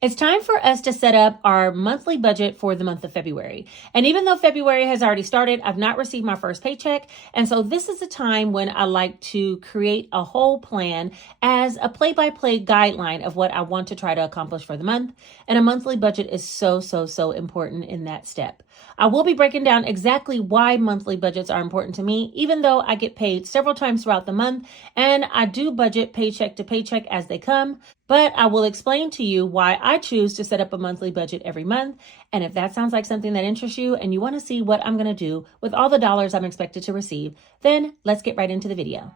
It's time for us to set up our monthly budget for the month of February. And even though February has already started, I've not received my first paycheck. And so this is a time when I like to create a whole plan as a play-by-play guideline of what I want to try to accomplish for the month. And a monthly budget is so important in that step. I will be breaking down exactly why monthly budgets are important to me, even though I get paid several times throughout the month and I do budget paycheck to paycheck as they come. But I will explain to you why I choose to set up a monthly budget every month. And if that sounds like something that interests you and you want to see what I'm going to do with all the dollars I'm expected to receive, then let's get right into the video.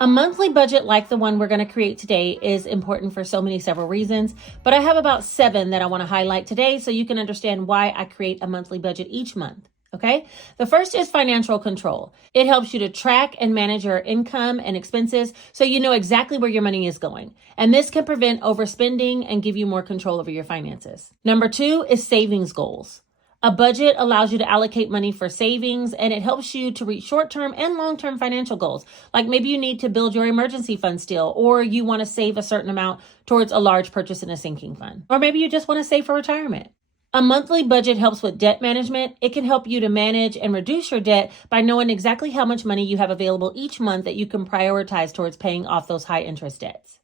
A monthly budget like the one we're going to create today is important for several reasons, but I have about 7 that I want to highlight today so you can understand why I create a monthly budget each month. Okay. The first is financial control. It helps you to track and manage your income and expenses so you know exactly where your money is going. And this can prevent overspending and give you more control over your finances. Number 2 is savings goals. A budget allows you to allocate money for savings, and it helps you to reach short-term and long-term financial goals. Like maybe you need to build your emergency fund still, or you want to save a certain amount towards a large purchase in a sinking fund. Or maybe you just want to save for retirement. A monthly budget helps with debt management. It can help you to manage and reduce your debt by knowing exactly how much money you have available each month that you can prioritize towards paying off those high interest debts.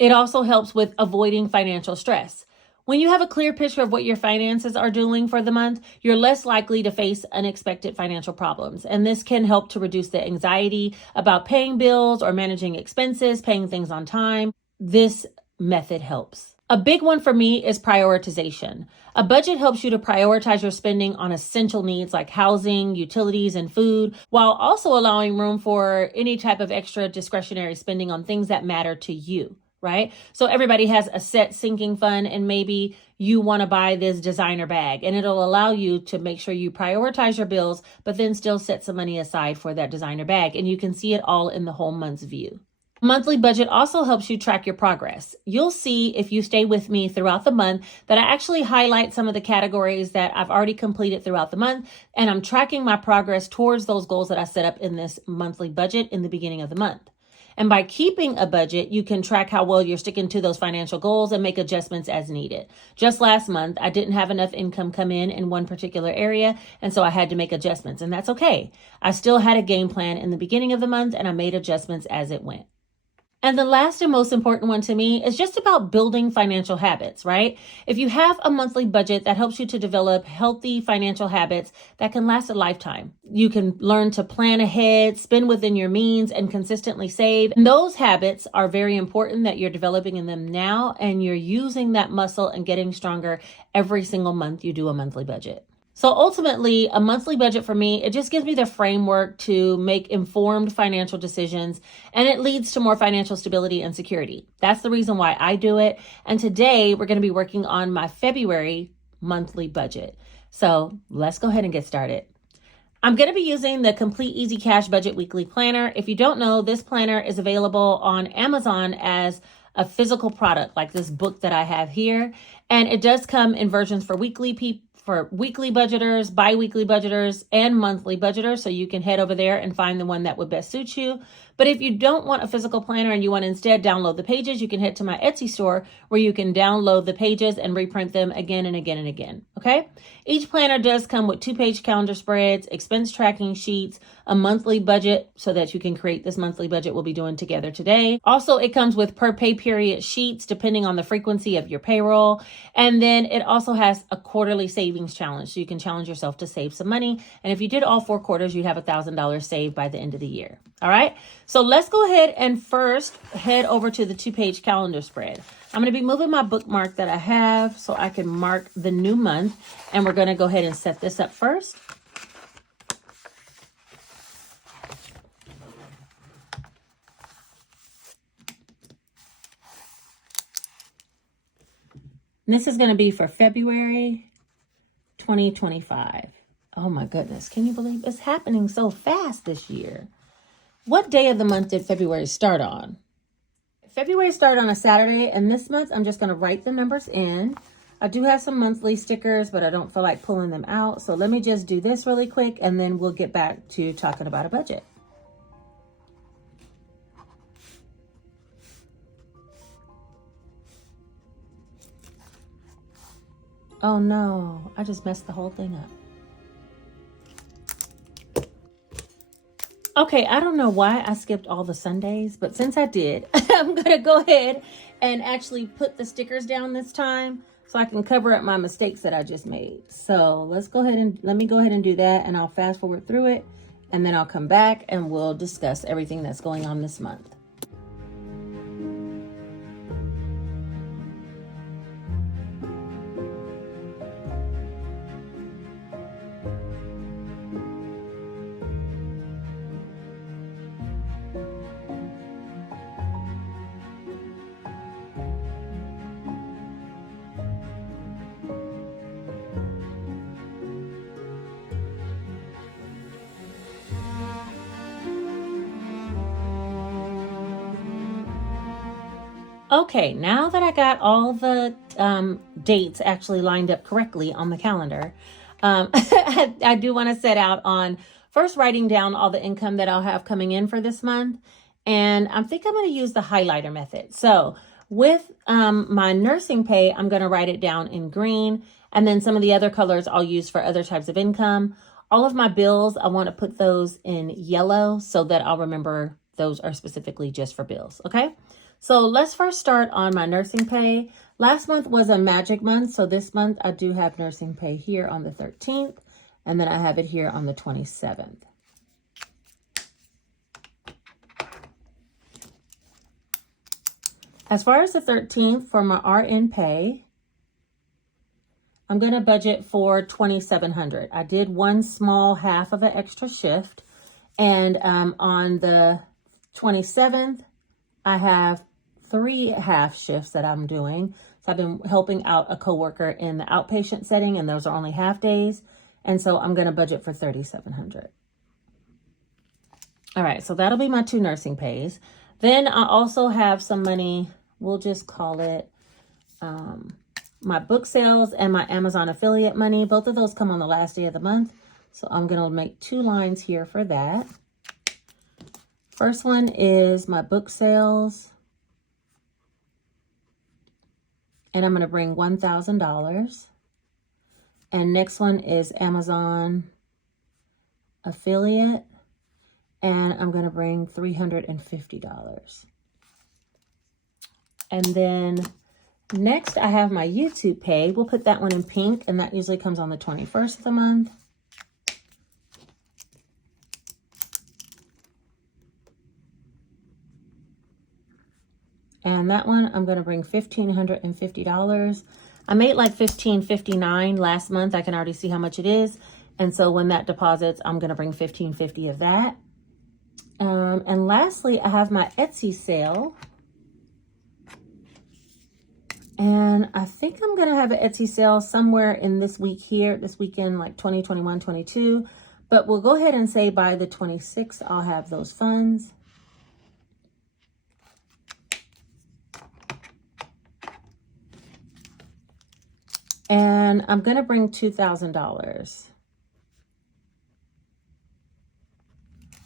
It also helps with avoiding financial stress. When you have a clear picture of what your finances are doing for the month, you're less likely to face unexpected financial problems. And this can help to reduce the anxiety about paying bills or managing expenses, paying things on time. This method helps. A big one for me is prioritization. A budget helps you to prioritize your spending on essential needs like housing, utilities, and food, while also allowing room for any type of extra discretionary spending on things that matter to you, right? So everybody has a set sinking fund, and maybe you want to buy this designer bag, and it'll allow you to make sure you prioritize your bills, but then still set some money aside for that designer bag. And you can see it all in the whole month's view. Monthly budget also helps you track your progress. You'll see if you stay with me throughout the month that I actually highlight some of the categories that I've already completed throughout the month, and I'm tracking my progress towards those goals that I set up in this monthly budget in the beginning of the month. And by keeping a budget, you can track how well you're sticking to those financial goals and make adjustments as needed. Just last month, I didn't have enough income come in one particular area, and so I had to make adjustments, and that's okay. I still had a game plan in the beginning of the month, and I made adjustments as it went. And the last and most important one to me is just about building financial habits, right? If you have a monthly budget that helps you to develop healthy financial habits that can last a lifetime, you can learn to plan ahead, spend within your means, and consistently save. And those habits are very important that you're developing in them now, and you're using that muscle and getting stronger every single month you do a monthly budget. So ultimately, a monthly budget for me, it just gives me the framework to make informed financial decisions, and it leads to more financial stability and security. That's the reason why I do it. And today we're going to be working on my February monthly budget. So let's go ahead and get started. I'm going to be using the Complete Easy Cash Budget Weekly Planner. If you don't know, this planner is available on Amazon as a physical product, like this book that I have here. And it does come in versions for weekly budgeters, bi-weekly budgeters, and monthly budgeters. So you can head over there and find the one that would best suit you. But if you don't want a physical planner and you want to instead download the pages, you can head to my Etsy store where you can download the pages and reprint them again and again and again. Okay. Each planner does come with 2-page calendar spreads, expense tracking sheets, a monthly budget so that you can create this monthly budget we'll be doing together today. Also, it comes with per pay period sheets depending on the frequency of your payroll. And then it also has a quarterly savings challenge. So you can challenge yourself to save some money. And if you did all 4 quarters, you'd have $1,000 saved by the end of the year. All right. So let's go ahead and first head over to the 2-page calendar spread. I'm going to be moving my bookmark that I have so I can mark the new month. And we're going to go ahead and set this up first. And this is going to be for February 2025. Oh my goodness. Can you believe it's happening so fast this year? What day of the month did February start on? February started on a Saturday, and this month I'm just going to write the numbers in. I do have some monthly stickers, but I don't feel like pulling them out. So let me just do this really quick, and then we'll get back to talking about a budget. Oh no, I just messed the whole thing up. Okay, I don't know why I skipped all the Sundays, but since I did, I'm gonna go ahead and actually put the stickers down this time so I can cover up my mistakes that I just made. So let me go ahead and do that, and I'll fast forward through it, and then I'll come back and we'll discuss everything that's going on this month. Okay, now that I got all the dates actually lined up correctly on the calendar, I do want to set out on first writing down all the income that I'll have coming in for this month. And I think I'm going to use the highlighter method. So with my nursing pay, I'm going to write it down in green. And then some of the other colors I'll use for other types of income. All of my bills, I want to put those in yellow so that I'll remember those are specifically just for bills. Okay. So let's first start on my nursing pay. Last month was a magic month. So this month I do have nursing pay here on the 13th. And then I have it here on the 27th. As far as the 13th for my RN pay, I'm going to budget for $2,700. I did one small half of an extra shift. And on the 27th, I have 3 half shifts that I'm doing. So I've been helping out a coworker in the outpatient setting, and those are only half days. And so I'm going to budget for $3,700. All right, so that'll be my 2 nursing pays. Then I also have some money, we'll just call it my book sales and my Amazon affiliate money. Both of those come on the last day of the month. So I'm going to make 2 lines here for that. First one is my book sales. And I'm going to bring $1,000. And next one is Amazon affiliate. And I'm going to bring $350. And then next I have my YouTube pay. We'll put that one in pink, and that usually comes on the 21st of the month. And that one, I'm going to bring $1,550. I made like $1,559 last month. I can already see how much it is. And so when that deposits, I'm going to bring $1,550 of that. And lastly, I have my Etsy sale. And I think I'm going to have an Etsy sale somewhere in this week here, this weekend, like 2021, 22. But we'll go ahead and say by the 26th, I'll have those funds. And I'm going to bring $2,000.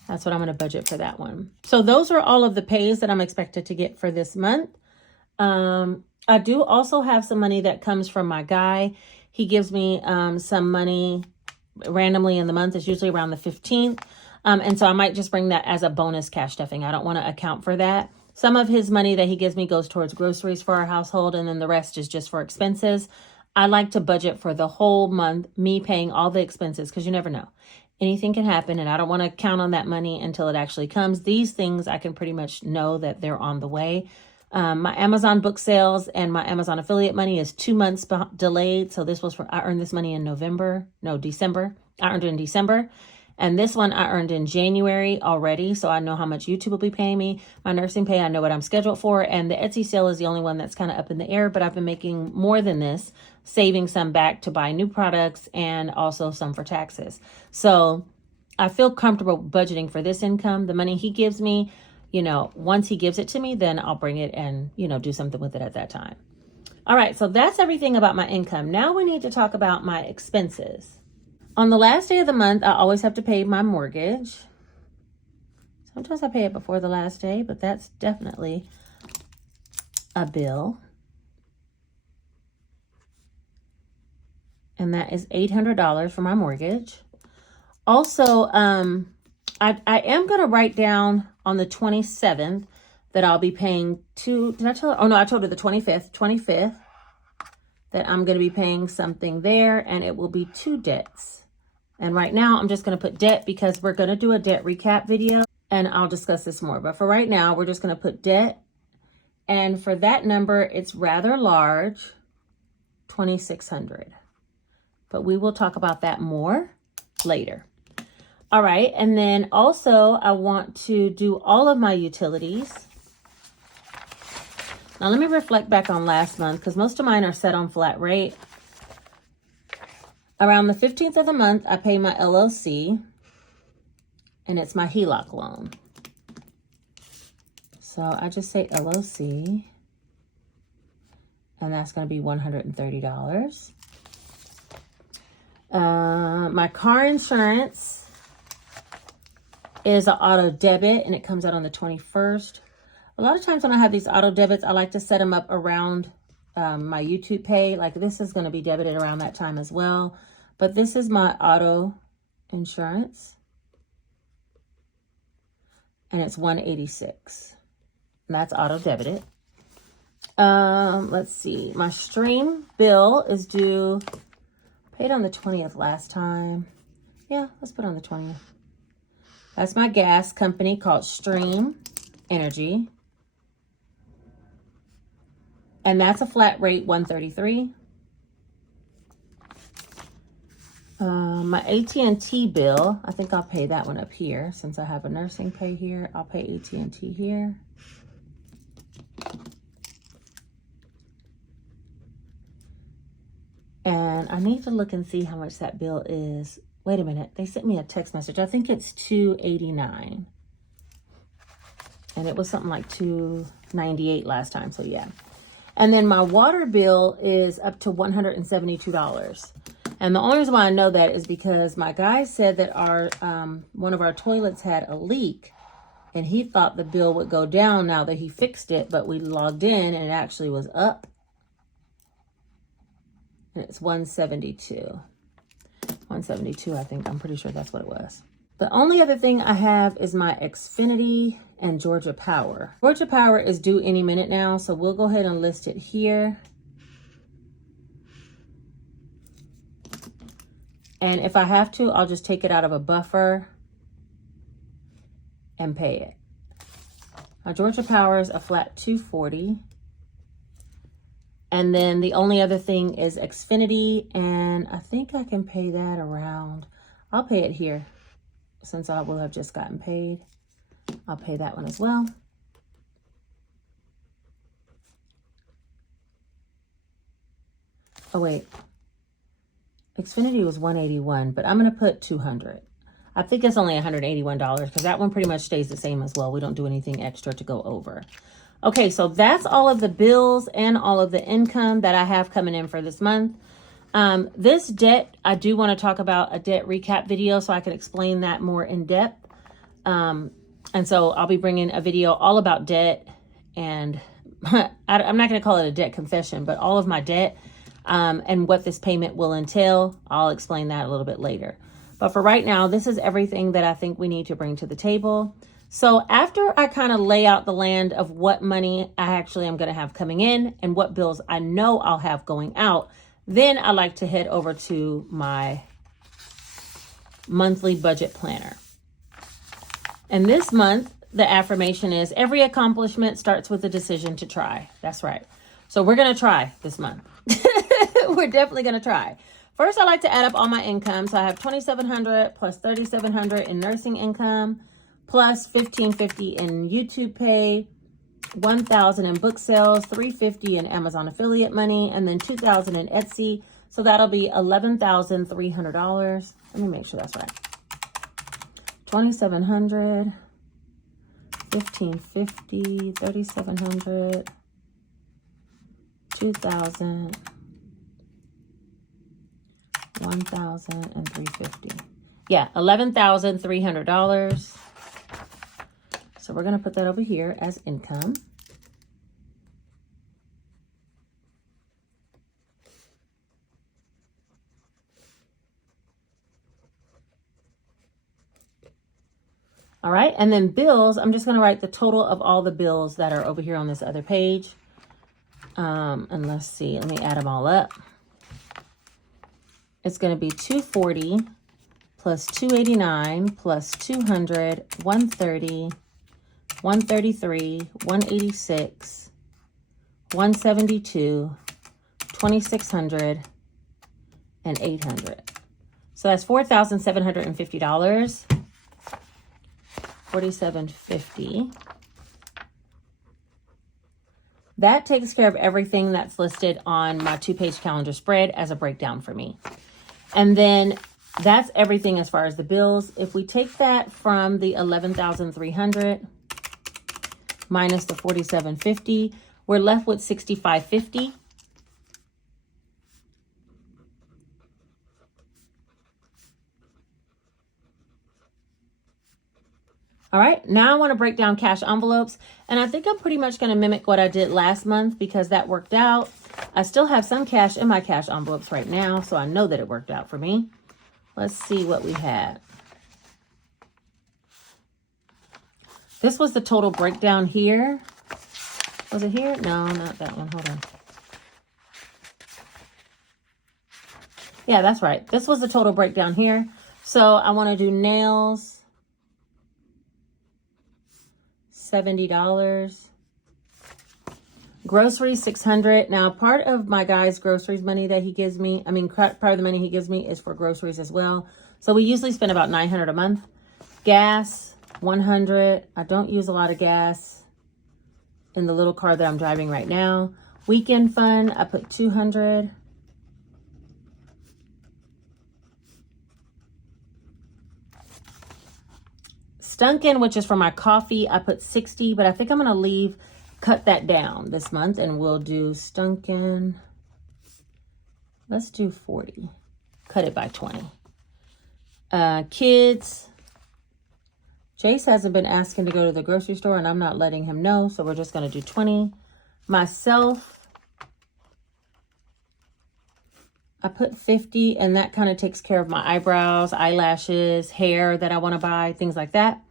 That's what I'm going to budget for that one. So those are all of the pays that I'm expected to get for this month. I do also have some money that comes from my guy. He gives me some money randomly in the month. It's usually around the 15th. And so I might just bring that as a bonus cash stuffing. I don't want to account for that. Some of his money that he gives me goes towards groceries for our household, and then the rest is just for expenses. I like to budget for the whole month, me paying all the expenses, because you never know. Anything can happen, and I don't want to count on that money until it actually comes. These things, I can pretty much know that they're on the way. My Amazon book sales and my Amazon affiliate money is 2 months delayed. So this was I earned this money in December. I earned it in December. And this one I earned in January already. So I know how much YouTube will be paying me. My nursing pay, I know what I'm scheduled for. And the Etsy sale is the only one that's kind of up in the air. But I've been making more than this, saving some back to buy new products and also some for taxes. So I feel comfortable budgeting for this income. The money he gives me, once he gives it to me, then I'll bring it and, do something with it at that time. All right, so that's everything about my income. Now we need to talk about my expenses. On the last day of the month, I always have to pay my mortgage. Sometimes I pay it before the last day, but that's definitely a bill. and that is $800 for my mortgage. Also, I am going to write down on the 27th that I'll be paying did I tell her? Oh no, I told her the 25th that I'm going to be paying something there, and it will be 2 debts. And right now I'm just going to put debt because we're going to do a debt recap video and I'll discuss this more. But for right now, we're just going to put debt. And for that number, it's rather large, $2,600. But we will talk about that more later. All right, and then also I want to do all of my utilities. Now let me reflect back on last month because most of mine are set on flat rate. Around the 15th of the month, I pay my LLC, and it's my HELOC loan. So I just say LLC, and that's going to be $130. My car insurance is an auto debit, and it comes out on the 21st. A lot of times when I have these auto debits, I like to set them up around my YouTube pay. Like this is going to be debited around that time as well. But this is my auto insurance, and it's $186, and that's auto debited. Let's see. My stream bill is due, paid on the 20th last time. Yeah, let's put on the 20th. That's my gas company called Stream Energy. And that's a flat rate, $133. My AT&T bill, I think I'll pay that one up here. Since I have a nursing pay here, I'll pay AT&T here. And I need to look and see how much that bill is. Wait a minute, they sent me a text message. I think it's $289. And it was something like $298 last time, so yeah. And then my water bill is up to $172. And the only reason why I know that is because my guy said that our one of our toilets had a leak, and he thought the bill would go down now that he fixed it, but we logged in and it actually was up. And it's $172. $172, I think. I'm pretty sure that's what it was. The only other thing I have is my Xfinity and Georgia Power. Georgia Power is due any minute now, so we'll go ahead and list it here. And if I have to, I'll just take it out of a buffer and pay it. Now, Georgia Power is a flat $240. And then the only other thing is Xfinity, and I think I can pay that around, I'll pay it here since I will have just gotten paid. I'll pay that one as well. Oh wait, Xfinity was $181, but I'm going to put $200. I think it's only $181 because that one pretty much stays the same as well. We don't do anything extra to go over. Okay, so that's all of the bills and all of the income that I have coming in for this month. This debt, I do want to talk about a debt recap video so I can explain that more in depth. And so I'll be bringing a video all about debt, and I'm not going to call it a debt confession, but all of my debt and what this payment will entail. I'll explain that a little bit later. But for right now, this is everything that I think we need to bring to the table. So after I kind of lay out the land of what money I actually am going to have coming in and what bills I know I'll have going out, then I like to head over to my monthly budget planner. And this month, the affirmation is every accomplishment starts with a decision to try. That's right. So we're going to try this month. We're definitely going to try. First, I like to add up all my income. So I have $2,700 plus $3,700 in nursing income, plus $1,550 in YouTube pay, $1,000 in book sales, $350 in Amazon affiliate money, and then $2,000 in Etsy. So that'll be $11,300. Let me make sure that's right. $2,700, $1,550, $3,700, $2,000, $1,000, and $350. Yeah, $11,300. So we're going to put that over here as income. All right, and then bills, I'm just going to write the total of all the bills that are over here on this other page. And let's see, let me add them all up. It's going to be 240 plus 289 plus 200, 130, 133, 186, 172, 2600, and 800. So that's $4,750. $4,750. That takes care of everything that's listed on my 2-page calendar spread as a breakdown for me. And then that's everything as far as the bills. If we take that from the 11,300 minus the 4,750, we're left with 6,550. All right, now I want to break down cash envelopes, and I think I'm pretty much going to mimic what I did last month because that worked out. I still have some cash in my cash envelopes right now, so I know that it worked out for me. Let's see what we had. This was the total breakdown here. Was it here? No, not that one. Hold on. Yeah, that's right. This was the total breakdown here. So I want to do nails. $70. Groceries, $600. Now, part of my guy's groceries money that he gives me, part of the money he gives me is for groceries as well. So we usually spend about $900 a month. Gas, $100. I don't use a lot of gas in the little car that I'm driving right now. Weekend fund, I put $200. Stunkin', which is for my coffee, I put $60, but I think I'm going to cut that down this month, and we'll do Stunkin'. Let's do 40. Cut it by 20. Kids. Jace hasn't been asking to go to the grocery store, and I'm not letting him know, so we're just going to do 20. Myself, I put 50, and that kind of takes care of my eyebrows, eyelashes, hair that I want to buy, things like that.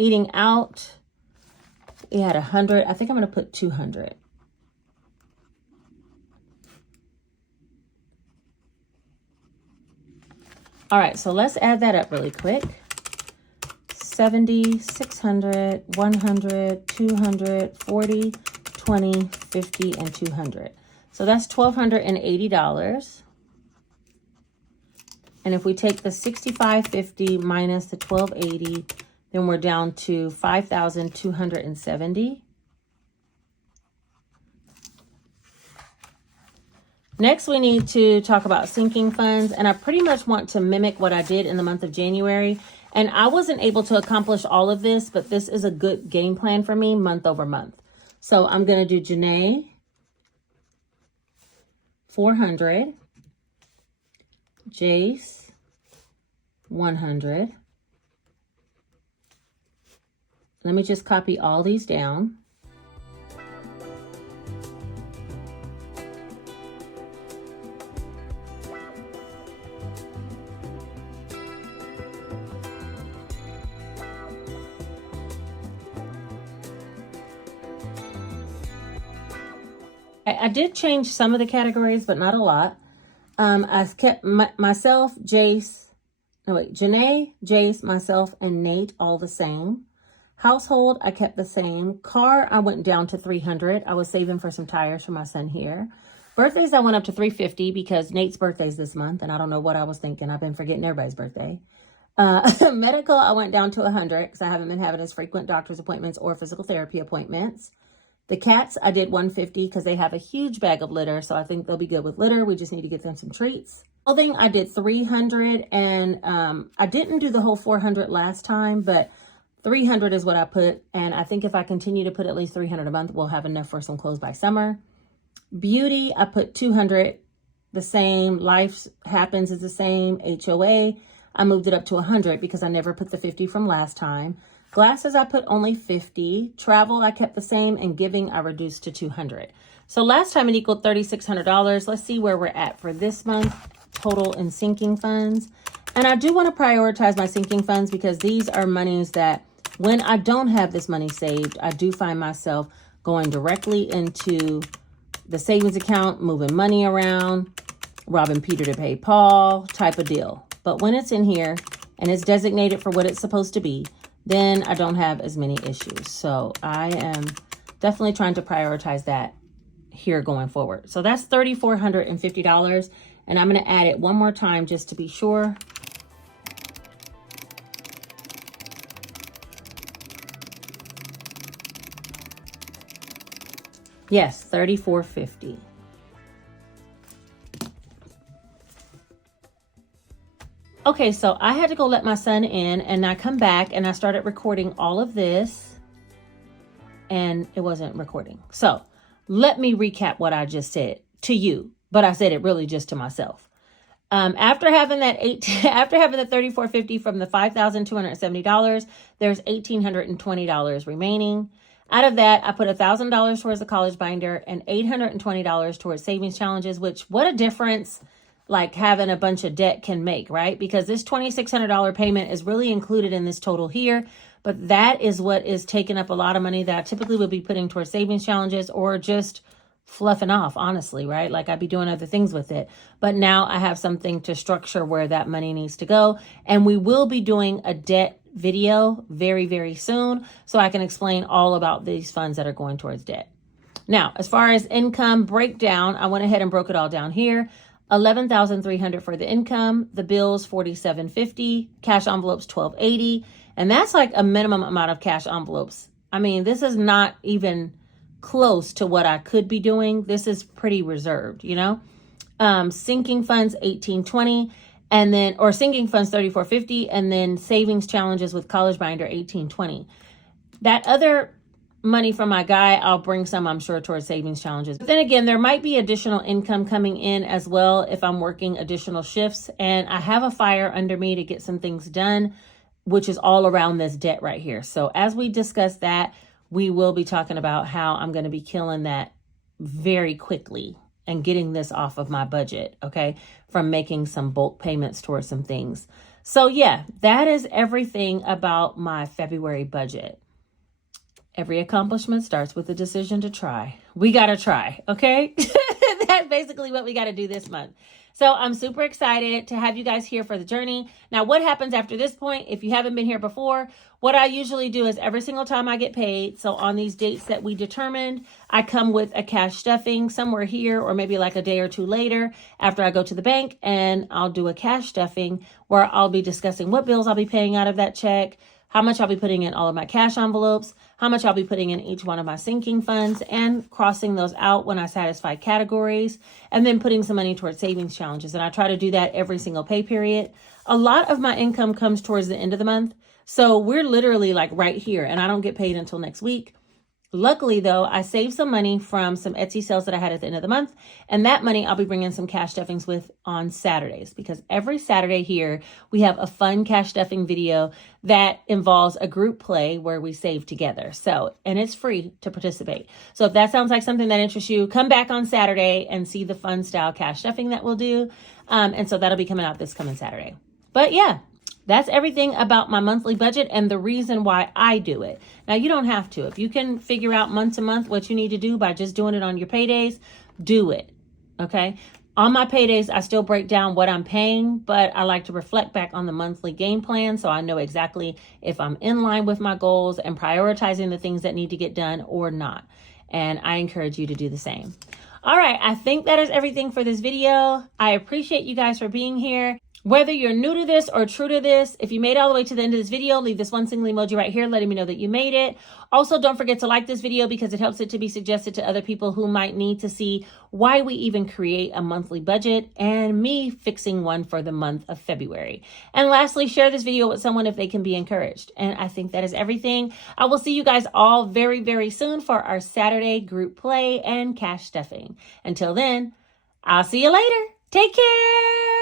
Eating out, we had 100. I think I'm going to put 200. All right, so let's add that up really quick. 70, 600, 100, 200, 40, 20, 50, and 200. So that's $1,280. And if we take the 6,550 minus the 1,280, then we're down to 5,270. Next, we need to talk about sinking funds. And I pretty much want to mimic what I did in the month of January. And I wasn't able to accomplish all of this, but this is a good game plan for me month over month. So I'm going to do Janae, 400. Jace, 100. Let me just copy all these down. I did change some of the categories, but not a lot. I kept myself, Janae, Jace, myself, and Nate all the same. Household, I kept the same. Car, I went down to 300. I was saving for some tires for my son here. Birthdays, I went up to 350 because Nate's birthday's this month, and I don't know what I was thinking. I've been forgetting everybody's birthday. Medical, I went down to 100 because I haven't been having as frequent doctor's appointments or physical therapy appointments. The cats, I did 150 because they have a huge bag of litter, so I think they'll be good with litter. We just need to get them some treats. Clothing, I did 300, and I didn't do the whole 400 last time, but 300 is what I put, and I think if I continue to put at least 300 a month, we'll have enough for some clothes by summer. Beauty, I put 200, the same. Life Happens is the same. HOA, I moved it up to 100 because I never put the 50 from last time. Glasses, I put only 50. Travel, I kept the same, and giving, I reduced to 200. So last time it equaled $3,600. Let's see where we're at for this month, total in sinking funds. And I do want to prioritize my sinking funds because these are monies that When I don't have this money saved, I do find myself going directly into the savings account, moving money around, robbing Peter to pay Paul type of deal. But when it's in here and it's designated for what it's supposed to be, then I don't have as many issues. So I am definitely trying to prioritize that here going forward. So that's $3,450. And I'm going to add it one more time just to be sure. Yes, $3,450. Okay, so I had to go let my son in, and I come back and I started recording all of this, and it wasn't recording. So let me recap what I just said to you, but I said it really just to myself. After having that after having the $3,450 from the $5,270, there's $1,820 remaining. Out of that, I put $1,000 towards the college binder and $820 towards savings challenges, which what a difference like having a bunch of debt can make, right? Because this $2,600 payment is really included in this total here, but that is what is taking up a lot of money that I typically would be putting towards savings challenges or just fluffing off, honestly, right? Like I'd be doing other things with it. But now I have something to structure where that money needs to go. And we will be doing a debt video very, very soon, so I can explain all about these funds that are going towards debt. Now, as far as income breakdown, I went ahead and broke it all down here. $11,300 for the income, the bills $4,750, cash envelopes $1,280, and that's like a minimum amount of cash envelopes. I mean, this is not even close to what I could be doing. This is pretty reserved, you know. Sinking funds $1,820, and then sinking funds $3,450, and then savings challenges with college binder $1,820. That other money from my guy, I'll bring some, I'm sure, towards savings challenges. But then again, there might be additional income coming in as well if I'm working additional shifts, and I have a fire under me to get some things done, which is all around this debt right here. So as we discuss that, we will be talking about how I'm going to be killing that very quickly and getting this off of my budget, okay, from making some bulk payments towards some things. So yeah, that is everything about my February budget. Every accomplishment starts with a decision to try. We got to try, okay? That's basically what we got to do this month. So I'm super excited to have you guys here for the journey. Now, what happens after this point, if you haven't been here before, what I usually do is every single time I get paid, so on these dates that we determined, I come with a cash stuffing somewhere here or maybe like a day or two later after I go to the bank, and I'll do a cash stuffing where I'll be discussing what bills I'll be paying out of that check, how much I'll be putting in all of my cash envelopes, how much I'll be putting in each one of my sinking funds, and crossing those out when I satisfy categories, and then putting some money towards savings challenges. And I try to do that every single pay period. A lot of my income comes towards the end of the month. So we're literally like right here, and I don't get paid until next week. Luckily, though, I saved some money from some Etsy sales that I had at the end of the month, and that money I'll be bringing some cash stuffings with on Saturdays, because every Saturday here we have a fun cash stuffing video that involves a group play where we save together. So, and it's free to participate. So if that sounds like something that interests you, come back on Saturday and see the fun style cash stuffing that we'll do. And so that'll be coming out this coming Saturday. But yeah, that's everything about my monthly budget and the reason why I do it. Now, you don't have to. If you can figure out month to month what you need to do by just doing it on your paydays, do it, okay? On my paydays, I still break down what I'm paying, but I like to reflect back on the monthly game plan so I know exactly if I'm in line with my goals and prioritizing the things that need to get done or not. And I encourage you to do the same. All right, I think that is everything for this video. I appreciate you guys for being here. Whether you're new to this or true to this, if you made it all the way to the end of this video, leave this one single emoji right here letting me know that you made it. Also, don't forget to like this video because it helps it to be suggested to other people who might need to see why we even create a monthly budget and me fixing one for the month of February. And lastly, share this video with someone if they can be encouraged. And I think that is everything. I will see you guys all very, very soon for our Saturday group play and cash stuffing. Until then, I'll see you later. Take care.